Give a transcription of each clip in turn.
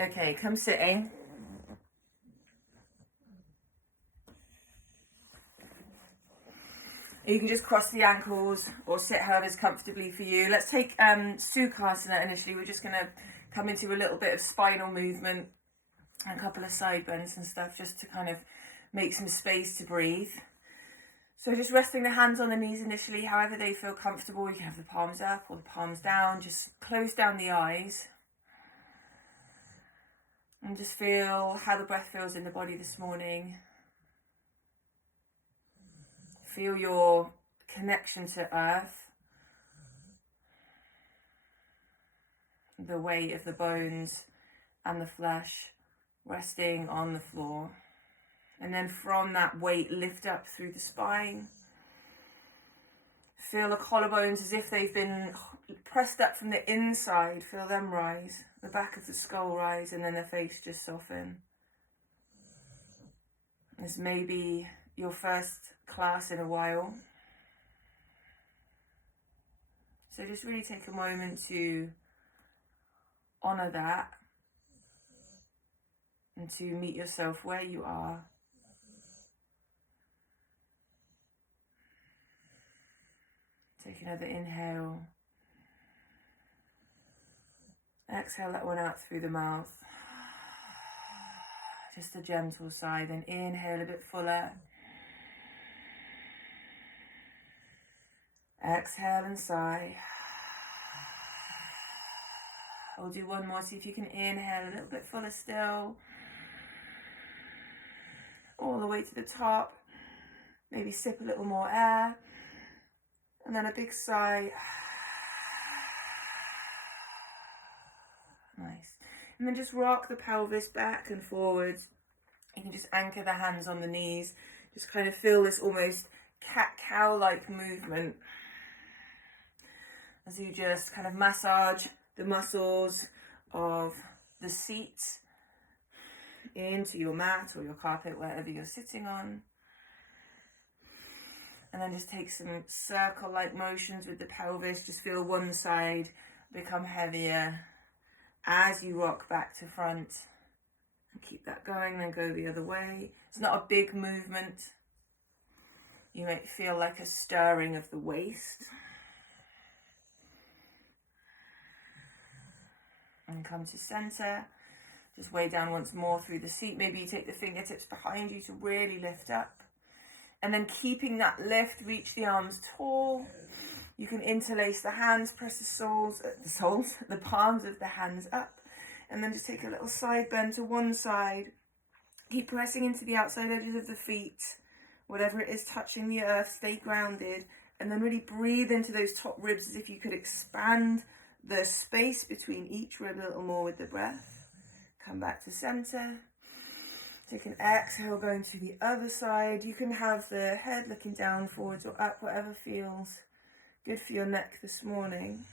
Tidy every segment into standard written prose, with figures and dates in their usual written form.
Okay, come sitting. You can just cross the ankles or sit however's comfortably for you. Let's take Sukhasana initially. We're just going to come into a little bit of spinal movement and a couple of side bends and stuff just to kind of make some space to breathe. So just resting the hands on the knees initially, however they feel comfortable. You can have the palms up or the palms down. Just close down the eyes. And just feel how the breath feels in the body this morning. Feel your connection to earth, the weight of the bones and the flesh resting on the floor. And then from that weight, lift up through the spine. Feel the collarbones as if they've been pressed up from the inside. Feel them rise, the back of the skull rise, and then the face just soften. This may be your first class in a while. So just really take a moment to honor that and to meet yourself where you are. Take another inhale. Exhale that one out through the mouth. Just a gentle sigh, then inhale a bit fuller. Exhale and sigh. We'll do one more, see if you can inhale a little bit fuller still. All the way to the top. Maybe sip a little more air. And then a big sigh. Nice. And then just rock the pelvis back and forwards. You can just anchor the hands on the knees. Just kind of feel this almost cat-cow-like movement as you just kind of massage the muscles of the seat into your mat or your carpet, wherever you're sitting on. And then just take some circle-like motions with the pelvis. Just feel one side become heavier as you rock back to front. And keep that going, then go the other way. It's not a big movement. You might feel like a stirring of the waist. And come to center. Just weigh down once more through the seat. Maybe you take the fingertips behind you to really lift up. And then keeping that lift, reach the arms tall. You can interlace the hands, press the palms of the hands up. And then just take a little side bend to one side. Keep pressing into the outside edges of the feet. Whatever it is touching the earth, stay grounded. And then really breathe into those top ribs as if you could expand the space between each rib a little more with the breath. Come back to center. Take an exhale going to the other side. You can have the head looking down, forwards or up, whatever feels good for your neck this morning.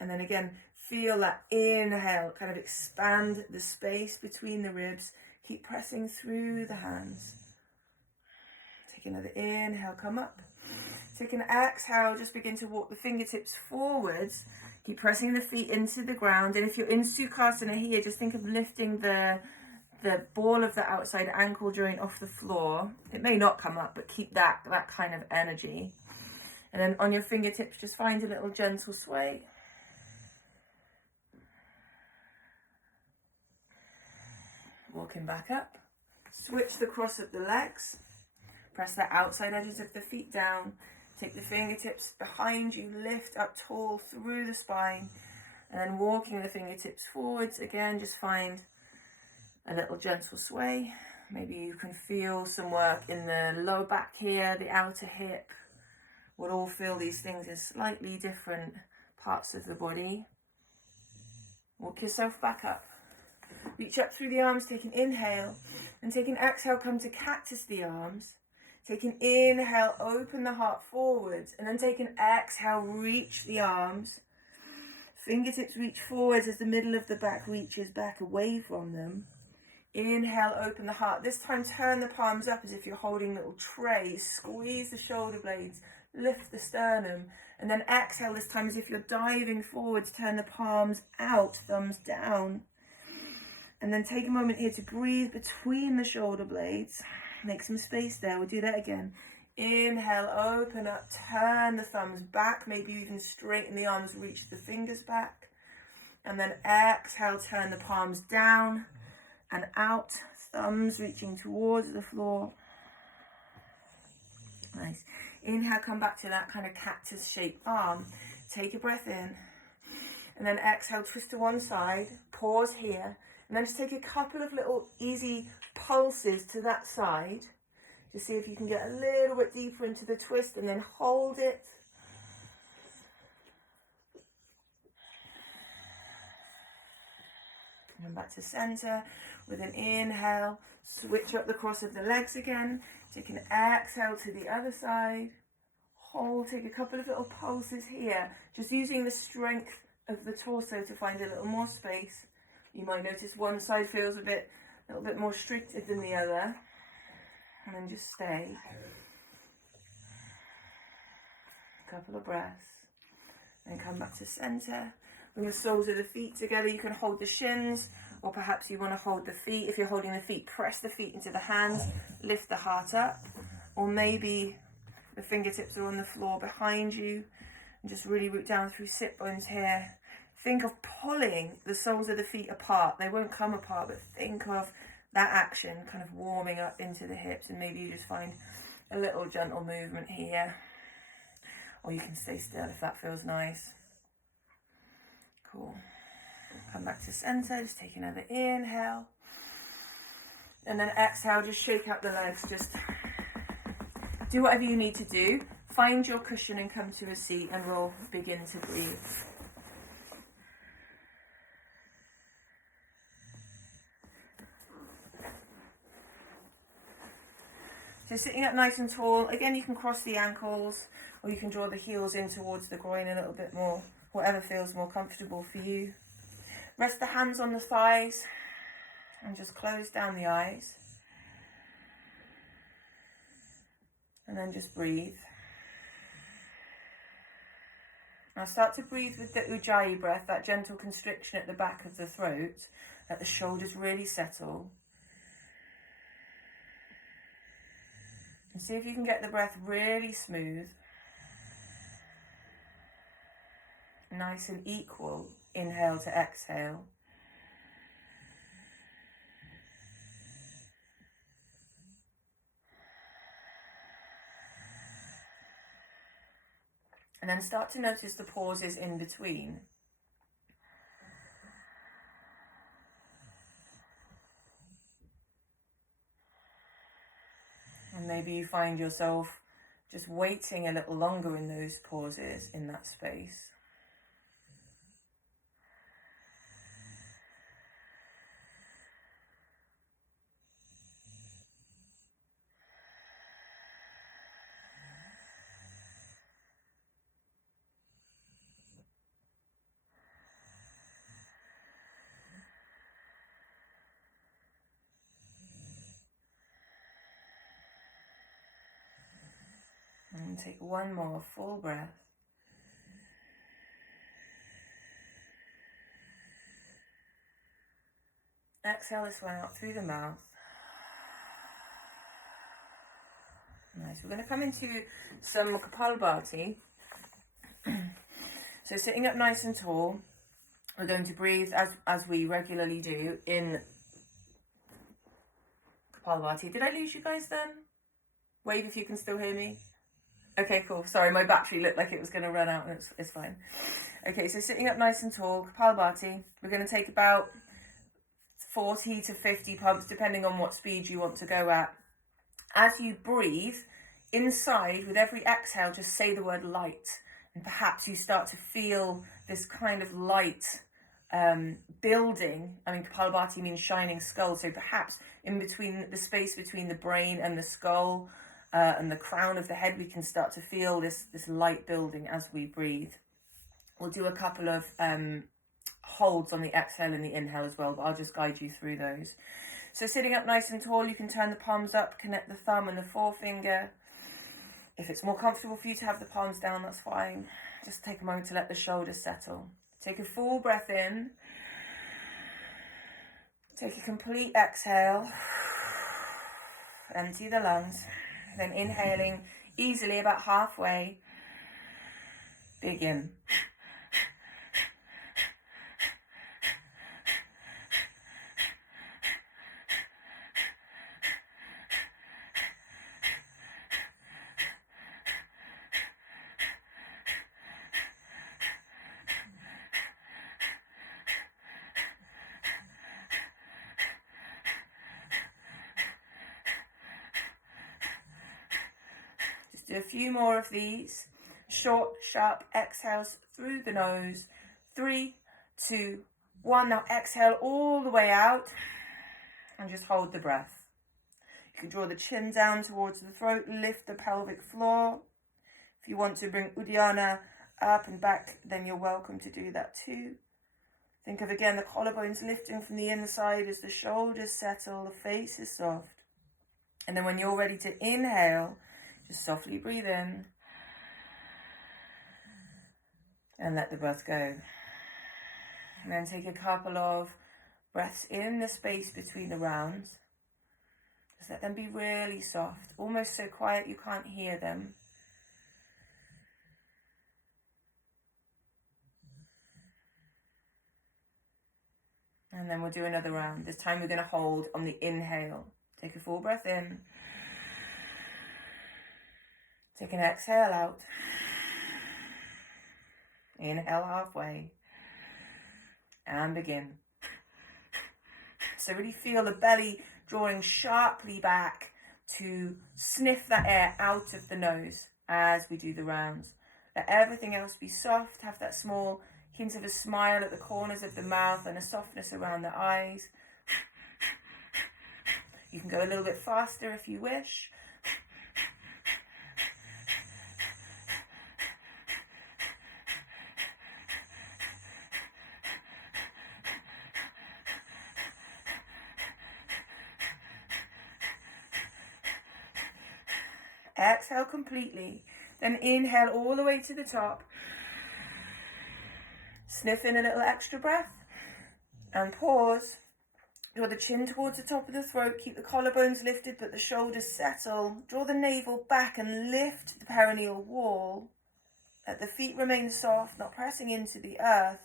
And then again, feel that inhale, kind of expand the space between the ribs. Keep pressing through the hands. Take another inhale, come up. Take an exhale, just begin to walk the fingertips forwards. Keep pressing the feet into the ground. And if you're in Sukhasana here, just think of lifting the ball of the outside ankle joint off the floor. It may not come up, but keep that kind of energy. And then on your fingertips, just find a little gentle sway. Walking back up. Switch the cross of the legs. Press the outside edges of the feet down. Take the fingertips behind you, lift up tall through the spine. And then walking the fingertips forwards. Again, just find a little gentle sway. Maybe you can feel some work in the lower back here, the outer hip. We'll all feel these things in slightly different parts of the body. Walk yourself back up. Reach up through the arms, take an inhale. And take an exhale, come to cactus the arms. Take an inhale, open the heart forwards. And then take an exhale, reach the arms. Fingertips reach forwards as the middle of the back reaches back away from them. Inhale, open the heart. This time, turn the palms up as if you're holding little trays. Squeeze the shoulder blades, lift the sternum. And then exhale this time as if you're diving forwards. Turn the palms out, thumbs down. And then take a moment here to breathe between the shoulder blades. Make some space there. We'll do that again. Inhale, open up, turn the thumbs back. Maybe even straighten the arms, reach the fingers back. And then exhale, turn the palms down and out. Thumbs reaching towards the floor. Nice. Inhale, come back to that kind of cactus shaped arm. Take a breath in. And then exhale, twist to one side. Pause here. And then just take a couple of little easy pulses to that side. Just see if you can get a little bit deeper into the twist and then hold it. And back to center with an inhale. Switch up the cross of the legs again. Take an exhale to the other side. Hold, take a couple of little pulses here. Just using the strength of the torso to find a little more space. You might notice one side feels a little bit more restricted than the other. And then just stay. A couple of breaths. And come back to center. Bring the soles of the feet together. You can hold the shins, or perhaps you want to hold the feet. If you're holding the feet, press the feet into the hands. Lift the heart up. Or maybe the fingertips are on the floor behind you. And just really root down through sit bones here. Think of pulling the soles of the feet apart. They won't come apart, but think of that action kind of warming up into the hips. And maybe you just find a little gentle movement here. Or you can stay still if that feels nice. Cool. Come back to center. Just take another inhale. And then exhale, just shake out the legs. Just do whatever you need to do. Find your cushion and come to a seat, and we'll begin to breathe. So sitting up nice and tall, again you can cross the ankles, or you can draw the heels in towards the groin a little bit more, whatever feels more comfortable for you. Rest the hands on the thighs, and just close down the eyes. And then just breathe. Now start to breathe with the Ujjayi breath, that gentle constriction at the back of the throat. Let the shoulders really settle. And see if you can get the breath really smooth. Nice and equal, inhale to exhale. And then start to notice the pauses in between. And maybe you find yourself just waiting a little longer in those pauses, in that space. And take one more full breath. Exhale this one out through the mouth. Nice. We're going to come into some Kapalabhati. So sitting up nice and tall, we're going to breathe as we regularly do in Kapalabhati. Did I lose you guys then? Wave if you can still hear me. Okay, cool. Sorry, my battery looked like it was going to run out, and it's fine. Okay, so sitting up nice and tall, Kapalabhati. We're going to take about 40 to 50 pumps, depending on what speed you want to go at. As you breathe, inside, with every exhale, just say the word light. And perhaps you start to feel this kind of light building. I mean, Kapalabhati means shining skull, so perhaps in between the space between the brain and the skull, and the crown of the head, we can start to feel this light building as we breathe. We'll do a couple of holds on the exhale and the inhale as well, but I'll just guide you through those. So sitting up nice and tall, you can turn the palms up, connect the thumb and the forefinger. If it's more comfortable for you to have the palms down, that's fine. Just take a moment to let the shoulders settle. Take a full breath in. Take a complete exhale. Empty the lungs. Then inhaling easily about halfway. Begin. Do a few more of these. Short, sharp exhales through the nose. 3, 2, 1. Now exhale all the way out and just hold the breath. You can draw the chin down towards the throat, lift the pelvic floor. If you want to bring Uddiyana up and back, then you're welcome to do that too. Think of again the collarbones lifting from the inside as the shoulders settle, the face is soft. And then when you're ready to inhale, just softly breathe in and let the breath go. And then take a couple of breaths in the space between the rounds. Just let them be really soft, almost so quiet you can't hear them. And then we'll do another round. This time we're going to hold on the inhale. Take a full breath in. Take an exhale out. Inhale halfway. And begin. So really feel the belly drawing sharply back to sniff that air out of the nose as we do the rounds. Let everything else be soft. Have that small hint of a smile at the corners of the mouth and a softness around the eyes. You can go a little bit faster if you wish. Exhale completely. Then inhale all the way to the top. Sniff in a little extra breath. And pause. Draw the chin towards the top of the throat. Keep the collarbones lifted but the shoulders settle. Draw the navel back and lift the perineal wall. Let the feet remain soft, not pressing into the earth.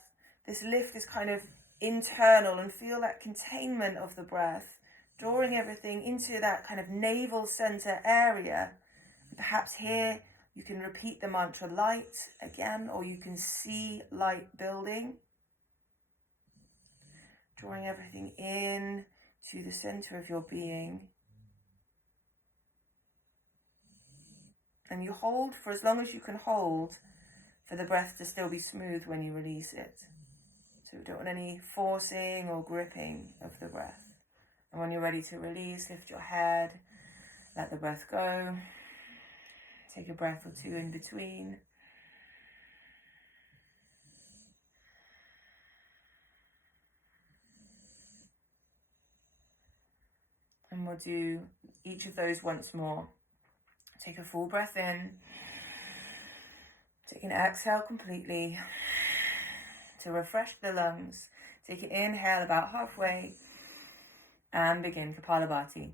This lift is kind of internal, and feel that containment of the breath, drawing everything into that kind of navel center area. Perhaps here you can repeat the mantra light again, or you can see light building. Drawing everything in to the center of your being. And you hold for as long as you can hold for the breath to still be smooth when you release it. So we don't want any forcing or gripping of the breath. And when you're ready to release, lift your head, let the breath go. Take a breath or two in between. And we'll do each of those once more. Take a full breath in. Take an exhale completely to refresh the lungs. Take an inhale about halfway and begin Kapalabhati.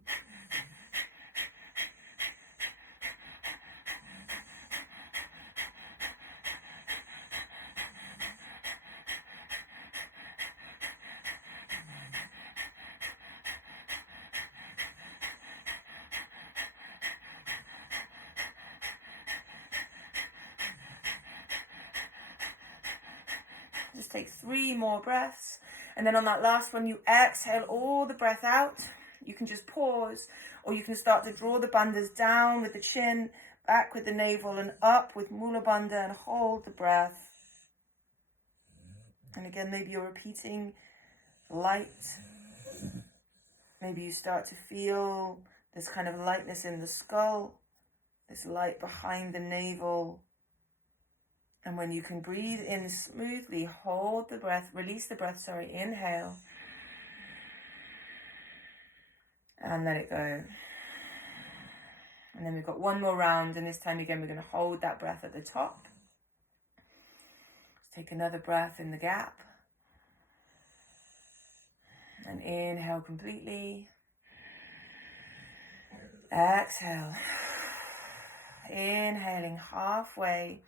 Just take 3 more breaths. And then on that last one, you exhale all the breath out. You can just pause, or you can start to draw the bandhas down with the chin, back with the navel, and up with Mula Bandha, and hold the breath. And again, maybe you're repeating light. Maybe you start to feel this kind of lightness in the skull, this light behind the navel. And when you can breathe in smoothly, hold the breath, release the breath, inhale. And let it go. And then we've got one more round, and this time again we're going to hold that breath at the top. Let's take another breath in the gap. And inhale completely. Exhale. Inhaling halfway.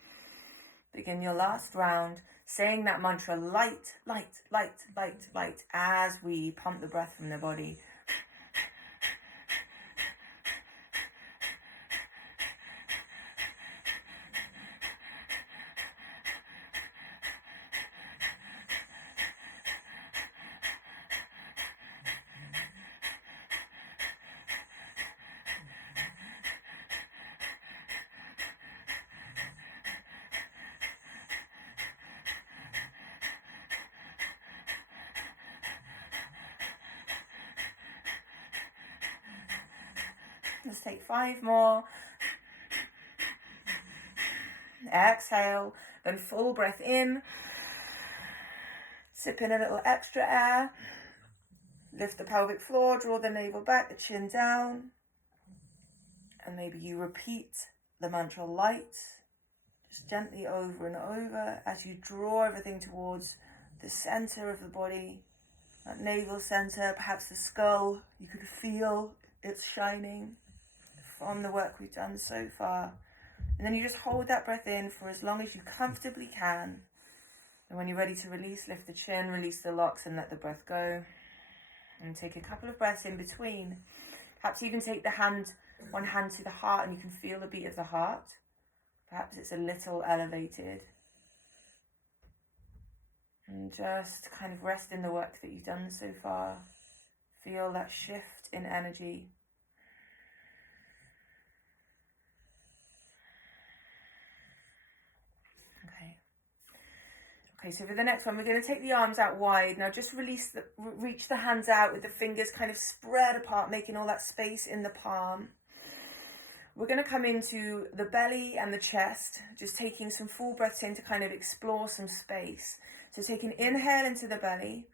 Begin your last round, saying that mantra, light, light, light, light, light, as we pump the breath from the body. Let's take 5 more. Exhale, then full breath in. Sip in a little extra air. Lift the pelvic floor, draw the navel back, the chin down. And maybe you repeat the mantra light, just gently over and over as you draw everything towards the center of the body, that navel center, perhaps the skull. You could feel it's shining from the work we've done so far. And then you just hold that breath in for as long as you comfortably can. And when you're ready to release, lift the chin, release the locks and let the breath go. And take a couple of breaths in between. Perhaps even take one hand to the heart and you can feel the beat of the heart. Perhaps it's a little elevated. And just kind of rest in the work that you've done so far. Feel that shift in energy. Okay, so for the next one, we're going to take the arms out wide. Now just reach the hands out with the fingers kind of spread apart, making all that space in the palm. We're going to come into the belly and the chest, just taking some full breaths in to kind of explore some space. So take an inhale into the belly.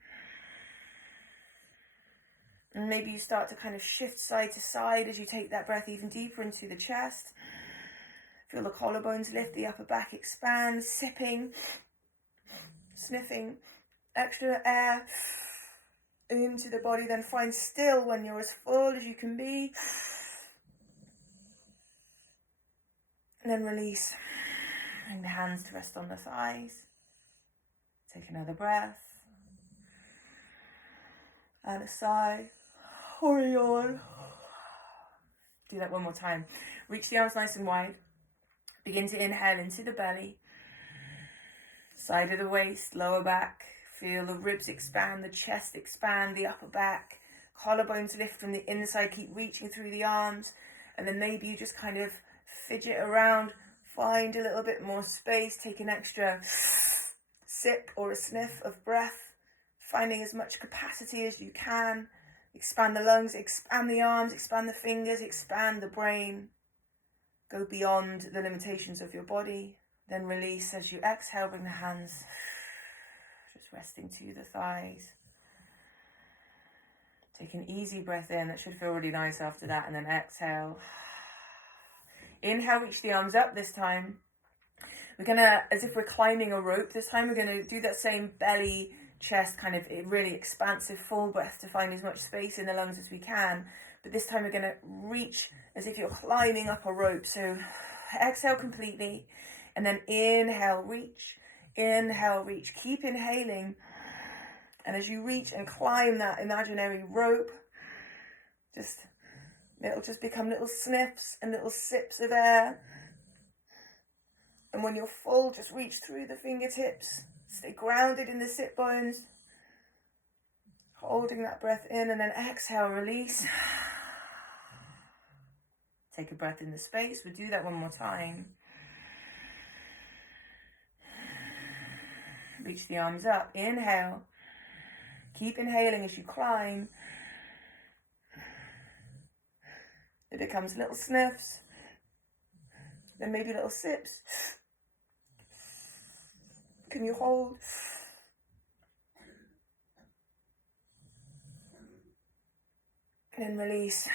And maybe you start to kind of shift side to side as you take that breath even deeper into the chest. Feel the collarbones lift, the upper back expand, sipping. Sniffing extra air into the body, then find still when you're as full as you can be. And then release. Bring the hands to rest on the thighs. Take another breath. And a sigh. Or a yawn. Do that one more time. Reach the arms nice and wide. Begin to inhale into the belly. Side of the waist, lower back, feel the ribs expand, the chest expand, the upper back, collarbones lift from the inside, keep reaching through the arms, and then maybe you just kind of fidget around, find a little bit more space, take an extra sip or a sniff of breath, finding as much capacity as you can, expand the lungs, expand the arms, expand the fingers, expand the brain, go beyond the limitations of your body. Then release as you exhale, bring the hands just resting to the thighs. Take an easy breath in, that should feel really nice after that, and then exhale. Inhale, reach the arms up this time. We're gonna, as if we're climbing a rope this time, we're gonna do that same belly, chest, kind of really expansive full breath to find as much space in the lungs as we can. But this time we're gonna reach as if you're climbing up a rope. So exhale completely. And then inhale, reach, keep inhaling. And as you reach and climb that imaginary rope, it'll just become little sniffs and little sips of air. And when you're full, just reach through the fingertips, stay grounded in the sit bones, holding that breath in, and then exhale, release. Take a breath in the space, we'll do that one more time. Reach the arms up, inhale. Keep inhaling as you climb. It becomes little sniffs, then maybe little sips. Can you hold? And then release.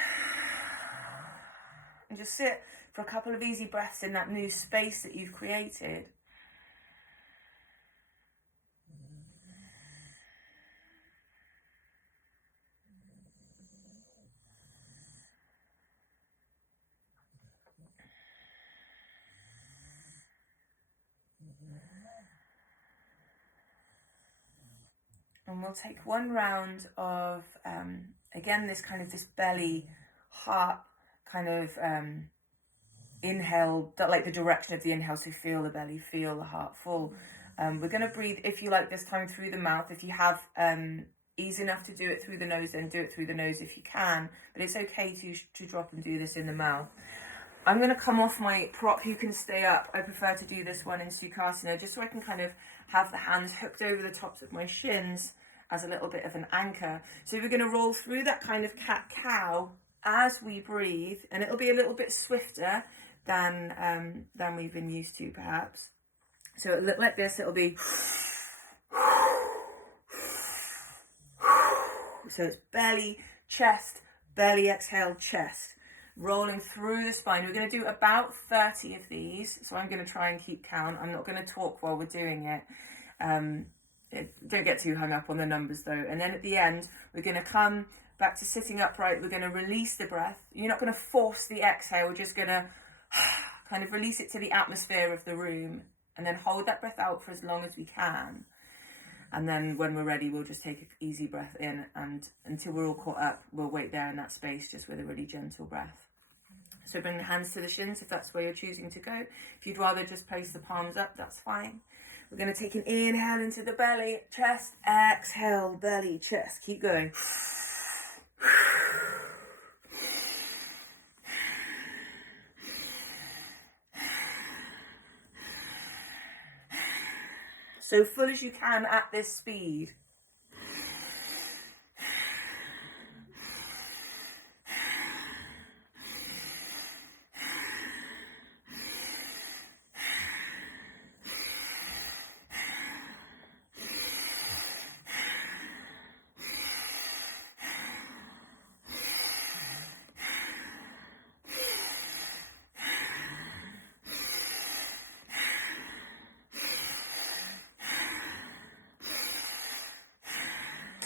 And just sit for a couple of easy breaths in that new space that you've created. And we'll take one round of, again, this belly, heart kind of inhale, that like the direction of the inhale, so feel the belly, feel the heart full. We're going to breathe, if you like, this time through the mouth. If you have ease enough to do it through the nose, then do it through the nose if you can, but it's okay to drop and do this in the mouth. I'm going to come off my prop. You can stay up. I prefer to do this one in Sukhasana, just so I can kind of have the hands hooked over the tops of my shins as a little bit of an anchor. So we're going to roll through that kind of cat-cow as we breathe, and it'll be a little bit swifter than we've been used to, perhaps. So it'll look like this. It'll be... So it's belly, chest, belly, exhale, chest. Rolling through the spine. We're going to do about 30 of these, so I'm going to try and keep count. I'm not going to talk while we're doing it. Don't get too hung up on the numbers though. And then at the end, we're going to come back to sitting upright. We're going to release the breath. You're not going to force the exhale. We're just going to kind of release it to the atmosphere of the room, and then hold that breath out for as long as we can. And then when we're ready, we'll just take an easy breath in, and until we're all caught up, we'll wait there in that space just with a really gentle breath. So bring the hands to the shins if that's where you're choosing to go. If you'd rather just place the palms up, that's fine. We're going to take an inhale into the belly, chest, exhale, belly, chest. Keep going. So full as you can at this speed.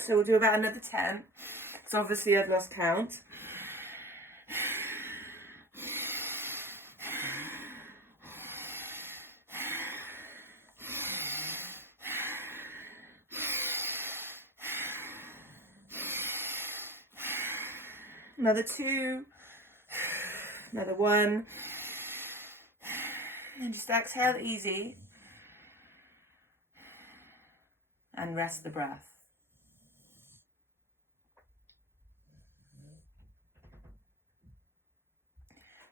So we'll do about another 10, because obviously I've lost count. Another 2, another 1, and just exhale easy, and rest the breath.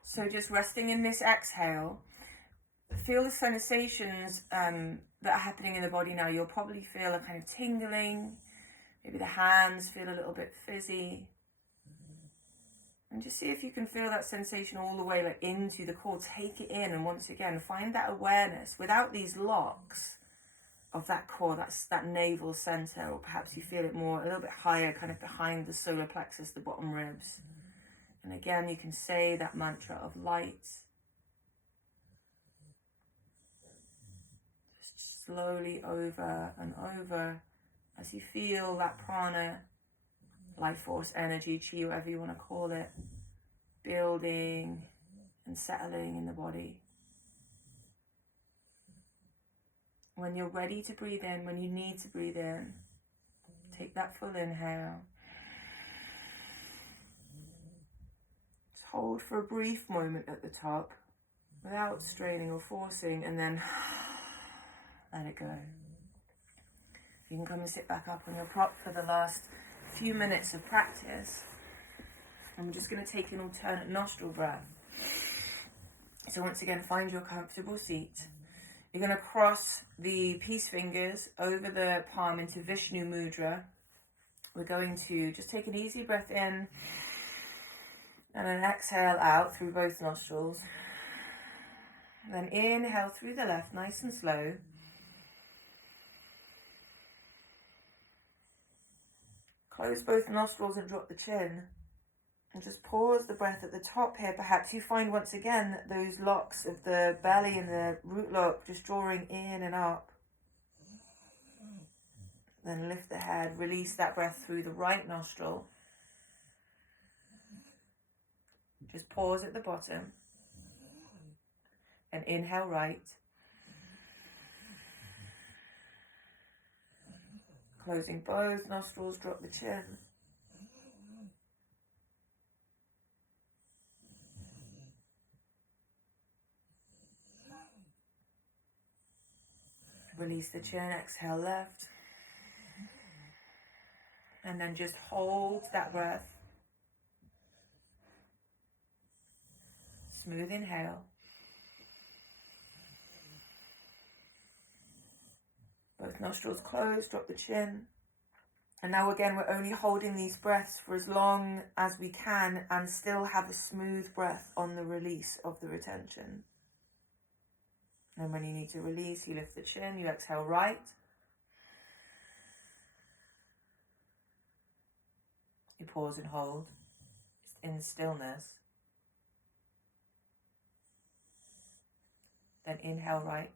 So just resting in this exhale, feel the sensations that are happening in the body now. You'll probably feel a kind of tingling, maybe the hands feel a little bit fizzy. And just see if you can feel that sensation all the way like into the core. Take it in, and once again, find that awareness without these locks of that core, that navel center, or perhaps you feel it more, a little bit higher, kind of behind the solar plexus, the bottom ribs. And again, you can say that mantra of light. Just slowly over and over as you feel that prana, life force, energy, chi, whatever you want to call it, building and settling in the body. When you're ready to breathe in, when you need to breathe in, take that full inhale. Hold for a brief moment at the top without straining or forcing, and then let it go. You can come and sit back up on your prop for the last few minutes of practice. I'm just going to take an alternate nostril breath. So once again, find your comfortable seat. You're going to cross the peace fingers over the palm into Vishnu Mudra. We're going to just take an easy breath in, and an exhale out through both nostrils. Then inhale through the left, nice and slow. Close both nostrils and drop the chin. And just pause the breath at the top here. Perhaps you find once again that those locks of the belly and the root lock just drawing in and up. Then lift the head, release that breath through the right nostril. Just pause at the bottom and inhale right. Closing both nostrils, drop the chin. Release the chin, exhale left. And then just hold that breath. Smooth inhale. Both nostrils closed, drop the chin. And now again, we're only holding these breaths for as long as we can and still have a smooth breath on the release of the retention. And when you need to release, you lift the chin, you exhale right. You pause and hold, just in stillness. Then inhale right.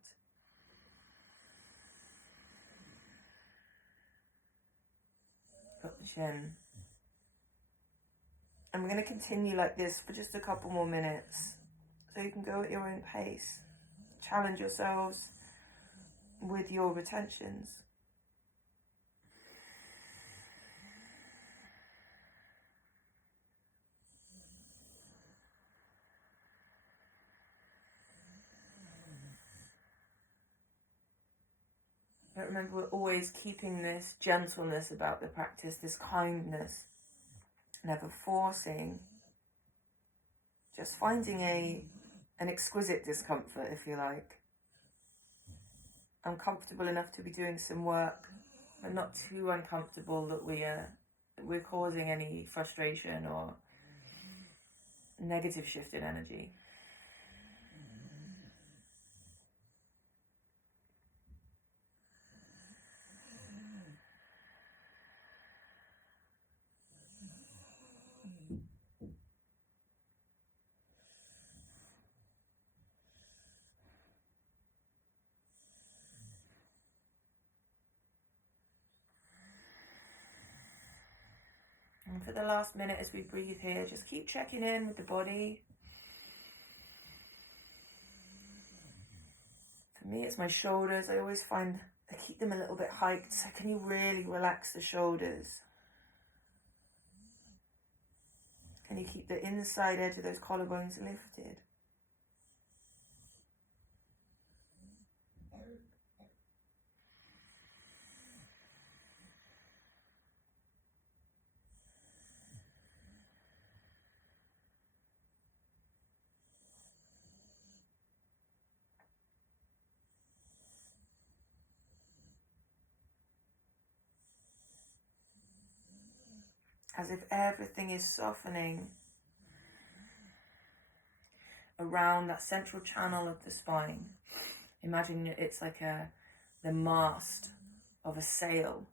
Drop the chin. And we're going to continue like this for just a couple more minutes. So you can go at your own pace. Challenge yourselves with your retentions. But remember, we're always keeping this gentleness about the practice, this kindness, never forcing, just finding an exquisite discomfort, if you like. Uncomfortable enough to be doing some work, but not too uncomfortable that we're causing any frustration or negative shift in energy. And for the last minute as we breathe here, just keep checking in with the body. For me, it's my shoulders. I always find I keep them a little bit hiked. So can you really relax the shoulders? Can you keep the inside edge of those collarbones lifted? As if everything is softening around that central channel of the spine. Imagine it's like the mast of a sail,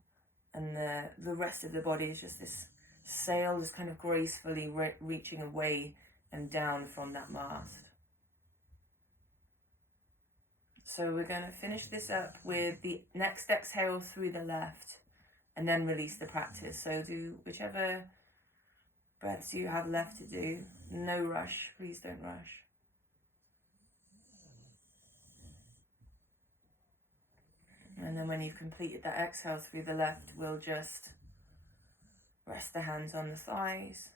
and the rest of the body is just this sail is kind of gracefully reaching away and down from that mast. So we're going to finish this up with the next exhale through the left and then release the practice. So do whichever breaths you have left to do. No rush, please don't rush. And then when you've completed that exhale through the left, we'll just rest the hands on the thighs.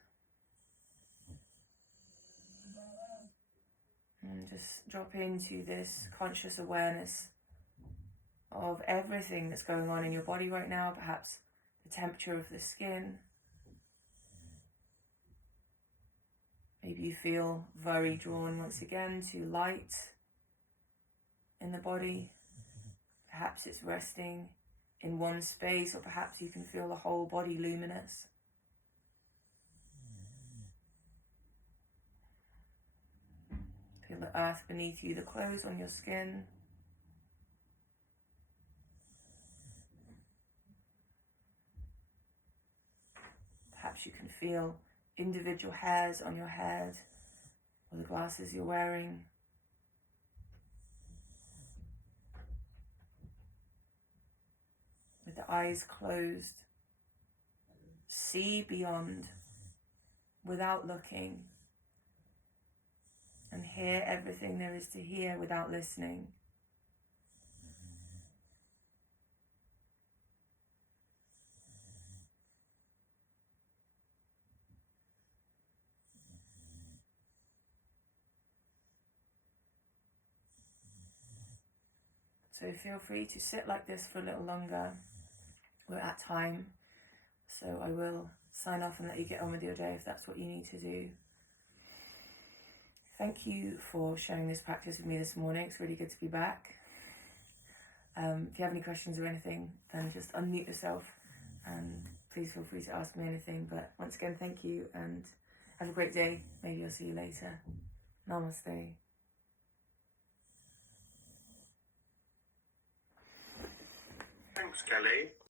And just drop into this conscious awareness of everything that's going on in your body right now, perhaps the temperature of the skin. Maybe you feel very drawn once again to light in the body. Perhaps it's resting in one space, or perhaps you can feel the whole body luminous. Feel the earth beneath you, the clothes on your skin. Perhaps you can feel individual hairs on your head or the glasses you're wearing. With the eyes closed, see beyond without looking, and hear everything there is to hear without listening. So feel free to sit like this for a little longer. We're at time, so I will sign off and let you get on with your day if that's what you need to do. Thank you for sharing this practice with me this morning. It's really good to be back. If you have any questions or anything, then just unmute yourself and please feel free to ask me anything. But once again, thank you and have a great day. Maybe I'll see you later. Namaste. Thanks, Kelly.